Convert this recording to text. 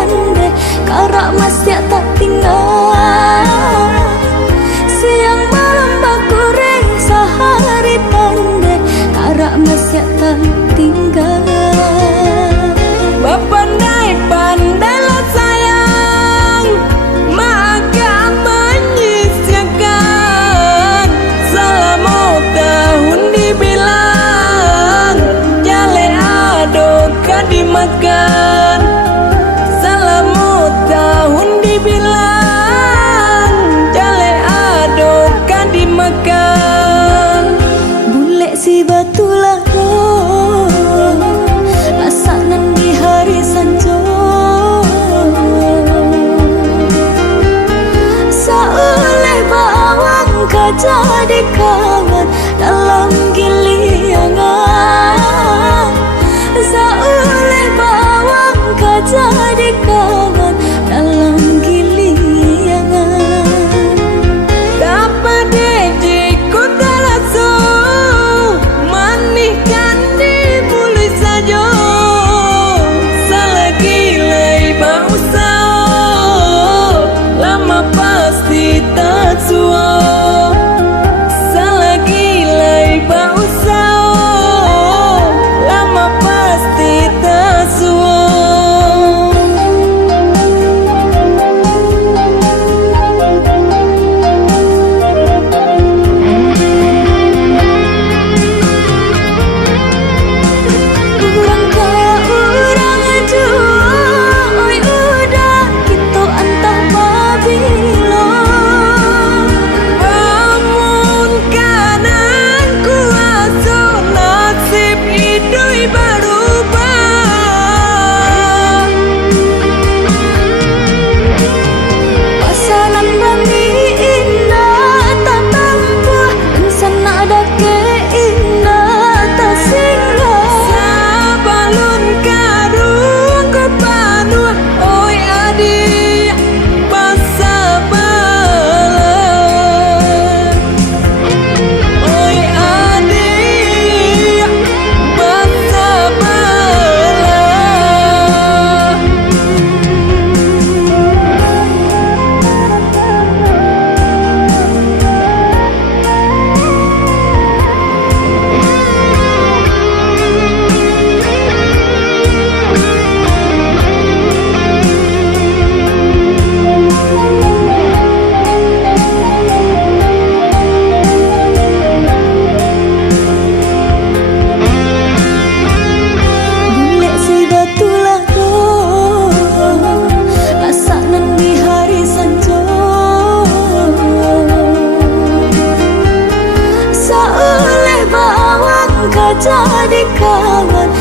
tande karak masih tak tinggal. Siang malam baku resa hari tande karak masih tak tinggal. Pandai pandailah sayang, maka menyisihkan. Selama tahun dibilang, jale adokan dimakan. Selama tahun dibilang, jale adokan dimakan. Bule si batulah asanan di hari sanjo. Saoleh bawang jadi kawan dalam giliangan. Saoleh bawang jadi kawan dalam giliangan. Dapat dijiku terasa manis kandi mulai saja. Selagi lay bau sao, lama pasti tak sua. Selagi lay bau sao, lama pasti tak sua. Urang kaya urang jua, oi udah gitu antah babilo. Namun kadang kuasa nasib hidup berubah. Pasanan bami indah tak tampuh, insan ada ke indah tak singgah. Sabalun karung ko panua, oi adik pasabalan. Oi adik pasabalan. Bule si batulah asanan di hari sanjo. Saoleh bawang jadi kawan